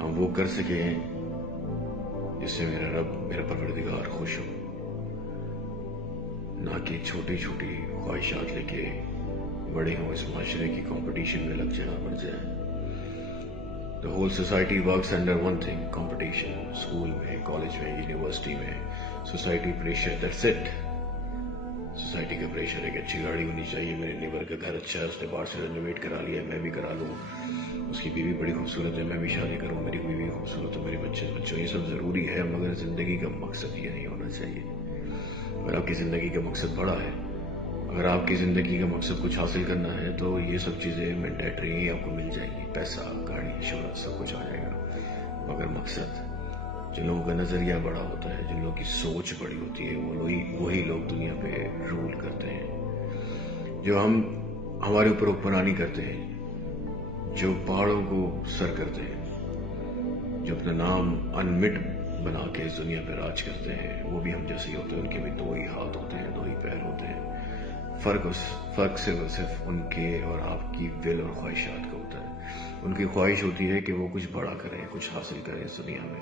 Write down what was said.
ہم وہ کر سکیں جس سے میرا رب، میرا پروردگار خوش ہو، نہ کہ چھوٹی چھوٹی خواہشات لے کے بڑے ہوں اس معاشرے کی کمپٹیشن میں لگ جانا پڑ جائے. The whole society works under one thing, competition. School میں، کالج میں، یونیورسٹی میں society pressure, that's it. Society کا پریشر ہے کہ اچھی گاڑی ہونی چاہیے، میرے نیبر کا گھر اچھا ہے، اس نے باہر سے رینوویٹ کرا لیا ہے، میں بھی کرا لوں، اس کی بیوی بڑی خوبصورت ہے، میں بھی شادی کروں، میری بیوی خوبصورت ہے، میرے بچوں، یہ سب ضروری ہے، مگر زندگی کا مقصد یہ نہیں ہونا چاہیے. اگر آپ کی زندگی کا مقصد بڑا ہے، اگر آپ کی زندگی کا مقصد کچھ حاصل کرنا ہے، تو یہ سب چیزیں مینڈیٹری ہی آپ کو مل جائیں گی. پیسہ، گاڑی، شہرت، سب کچھ آ جائے گا. مگر مقصد، جن لوگوں کا نظریہ بڑا ہوتا ہے، جن لوگوں کی سوچ بڑی ہوتی ہے، وہی لوگ دنیا پہ رول کرتے ہیں. جو ہمارے اوپر حکمرانی کرتے ہیں، جو پہاڑوں کو سر کرتے ہیں، جو اپنا نام انمٹ بنا کے اس دنیا پہ راج کرتے ہیں، وہ بھی ہم جیسے ہی ہوتے ہیں. ان کے بھی دو ہی ہاتھ ہوتے ہیں، دو ہی پیر ہوتے ہیں. فرق صرف ان کے اور آپ کی دل اور خواہشات کا ہوتا ہے. ان کی خواہش ہوتی ہے کہ وہ کچھ بڑا کریں، کچھ حاصل کریں اس دنیا میں.